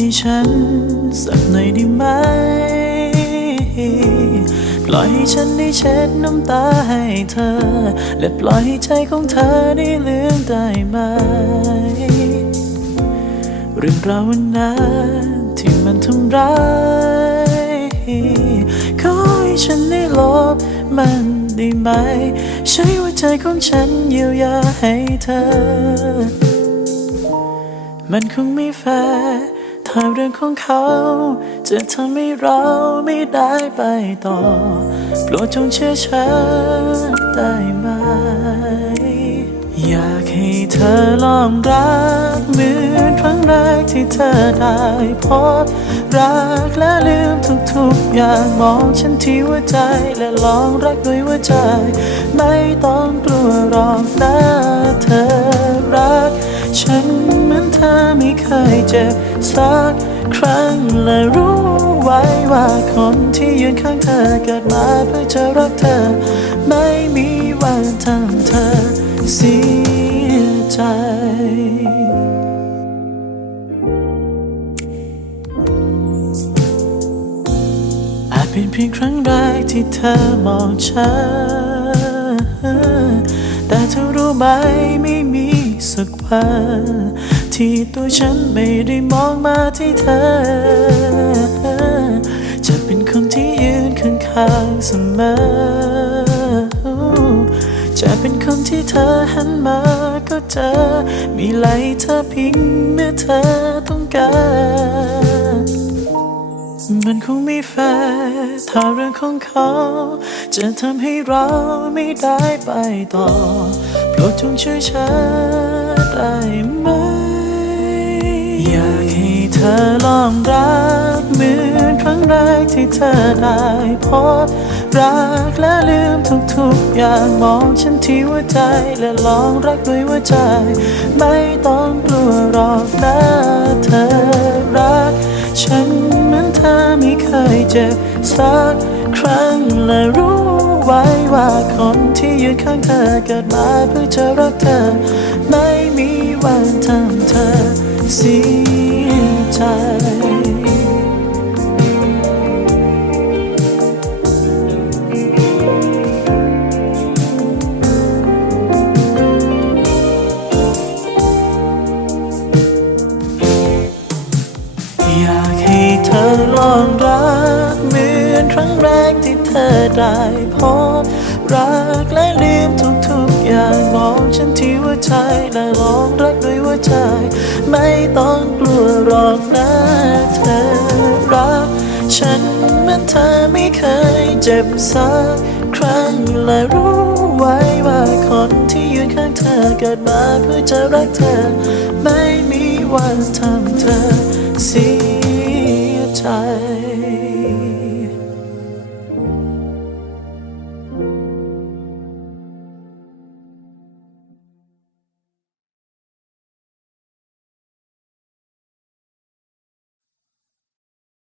ที่ฉันสักหน่อยได้ไหม ปล่อยให้ฉันได้เช็ดน้ำตาให้เธอ และปล่อยให้ใจของเธอได้ลืมได้ไหม เรื่องราววันนั้นที่มันทำร้ายขอให้ฉันได้ลบมันได้ไหม ใช้หัวใจของฉันเยียวยาให้เธอ มันคงไม่แฟร์ ถ้าเรื่องของเขา จะทำให้เราไม่ได้ไปต่อ โปรดจงเชื่อฉันได้ไหม อยากให้เธอลองรักเหมือนครั้งแรกที่เธอได้พบรักและลืมทุกๆอย่างมองฉันที่หัวใจและลองรักด้วยหัวใจ ไม่ต้องกลัวหรอกนะ ครั้งและรู้ไว้ว่าคนที่ยืนข้างเธอเกิดมาเพื่อจะรักเธอ ไม่มีวันทำเธอเสียใจอาจเป็นเพียงครั้งแรกที่เธอมองฉันแต่เธอรู้ไหมไม่มีสักวัน ที่ตัวฉันไม่ได้มองมาที่เธอ จะเป็นคนที่ยืนข้างๆเสมอ จะเป็นคนที่เธอหันมาก็เจอ มีไหลเธอพิงเมื่อเธอต้องการ มันคงไม่แฟร์ถ้าเรื่องของเขา จะทำให้เราไม่ได้ไปต่อ โปรดจงช่วยฉันได้ไหม ธอลองรักเหมือนครั้งแรกที่เธอได้พบรักและลืมทุกๆอย่างมองฉันที่หัวใจและลองรักด้วยหัวใจ ไม่ต้องกลัวหรอกนะเธอรัก ฉันเหมือนเธอไม่เคยเจ็บสักครั้งและรู้ไว้ว่าคนที่ยืนข้างเธอเกิดมาเพื่อจะรักเธอ ไม่มีวันทำเธอเสีย อยากให้เธอลองรักเหมือนครั้งแรกที่เธอได้พบรักและลืมทุกๆอย่างมองฉันที่หัวใจและลองรักด้วยหัวใจไม่ต้อง เธอไม่เคยเจ็บสักครั้งและรู้ไว้ว่าคนที่ยืนข้างเธอเกิดมาเพื่อจะรักเธอ ไม่มีวันทำเธอเสียใจ